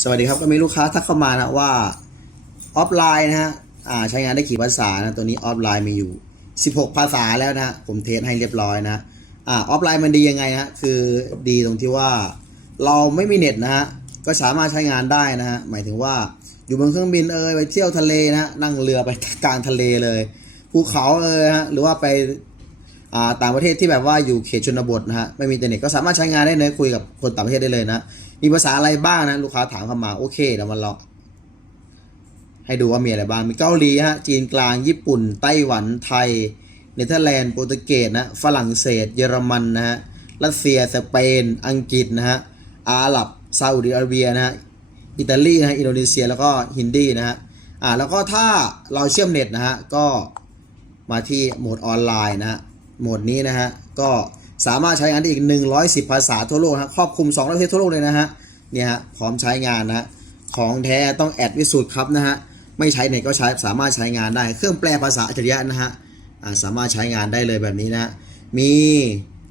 สวัสดีครับก็มีลูกค้าทักเข้ามานะว่าออฟไลน์นะฮะอ่าใช้งานได้กี่ภาษานะตัวนี้ออฟไลน์มีอยู่ 16 ภาษาแล้วนะผมเทสให้เรียบร้อยนะอ่าออฟไลน์มันดียังไงนะฮะคือดีตรงที่ว่า เราไม่มีเน็ตนะฮะก็สามารถใช้งานได้นะฮะหมายถึงว่าอยู่บนเครื่องบินเอ่ยไปเที่ยวทะเลนะฮะนั่งเรือไปกลางทะเลเลยภูเขาเอ่ยฮะหรือว่าไปอ่าต่างประเทศที่แบบว่าอยู่เขตชนบทนะฮะไม่มีอินเทอร์เน็ตก็สามารถใช้งานได้เลยคุยกับคนต่างประเทศได้เลยนะ มีภาษาอะไรบ้างนะลูกค้าถามเข้ามาโอเคเดี๋ยวมาลองให้ดูว่ามีอะไรบ้าง มีเกาหลีฮะ จีนกลาง ญี่ปุ่น ไต้หวัน ไทย เนเธอร์แลนด์ โปรตุเกสนะ ฝรั่งเศส เยอรมันนะฮะ รัสเซีย สเปน อังกฤษนะฮะ อาหรับ ซาอุดิอาระเบียนะฮะ อิตาลีนะฮะ อินโดนีเซีย แล้วก็ฮินดีนะฮะ อ่า แล้วก็ถ้าเราเชื่อมเน็ตนะฮะ ก็มาที่โหมดออนไลน์นะฮะ โหมดนี้นะฮะ ก็ สามารถใช้งานได้อีก 110 ภาษาทั่วโลกนะครอบคลุม2ประเทศทั่วโลกเลยนะฮะเนี่ยฮะพร้อมใช้งานนะฮะของแท้ต้องแอดวิสุทธ์ครับนะฮะไม่ใช้เน็ตก็ใช้สามารถใช้งานได้ เครื่องแปลภาษาอัจฉริยะนะฮะสามารถใช้งานได้เลยแบบนี้นะฮะมี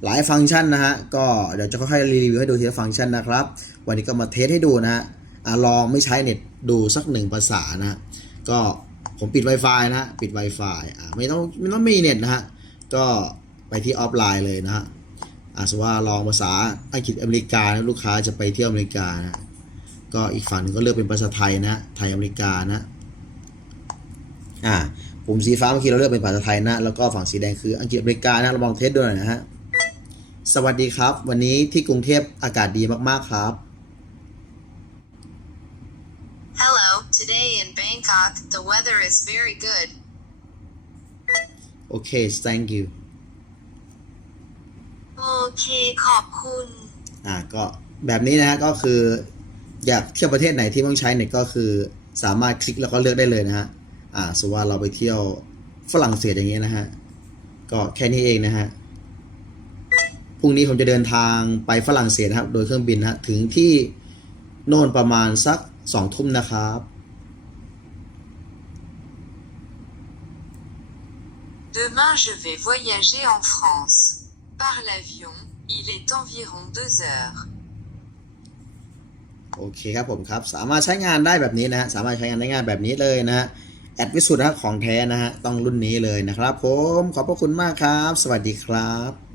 หลายฟังก์ชันนะฮะก็เดี๋ยวจะค่อยๆรีวิวให้ดูทีละฟังก์ชันนะครับ วันนี้ก็มาเทสให้ดูนะฮะลองไม่ใช้เน็ตดูสักหนึ่งภาษานะก็ผมปิด Wi-Fi นะฮะปิด Wi-Fi อ่าไม่ต้องไม่ต้องมีเน็ตนะฮะก็ไปที่ออฟไลน์เลยนะฮะ อาสมมติว่าลองภาษาอังกฤษอเมริกานะลูกค้าจะไปเที่ยวอเมริกานะก็อีกฝั่งหนึงก็เลือกเป็นภาษาไทยนะไทยอเมริกานะอ่าปุ่มสีฟ้าเมื่อกี้เราเลือกเป็นภาษาไทยนะแล้วก็ฝั่งสีแดงคืออังกฤษอเมริกานะเราลองเทสดูหน่อยนะฮะสวัสดีครับ วันนี้ที่กรุงเทพอากาศดีมากๆครับ Hello, today in Bangkok, the weather is very good. โอเค thank you โอเค ขอบคุณ อ่าก็แบบนี้นะฮะก็คือ อยากเที่ยวประเทศไหนที่ต้องใช้เน็ตก็คือ สามารถคลิกแล้วก็เลือกได้เลยนะฮะอ่าสมมติว่าเราไปเที่ยวฝรั่งเศสอย่างเงี้ยนะฮะก็แค่นี้เองนะฮะพรุ่งนี้ผมจะเดินทางไปฝรั่งเศสนะครับ โดยเครื่องบินนะฮะถึงที่โน่นประมาณสักสองทุ่มนะครับ Demain, je vais voyager en France. Par l'avion, il est environ 2 heures. โอเคครับผมครับ สามารถใช้งานได้แบบนี้นะฮะ สามารถใช้งานได้ง่ายแบบนี้เลยนะฮะ แอดวิสุทธ์นะของแท้นะฮะ ต้องรุ่นนี้เลยนะครับผม ขอบพระคุณมากครับ สวัสดีครับ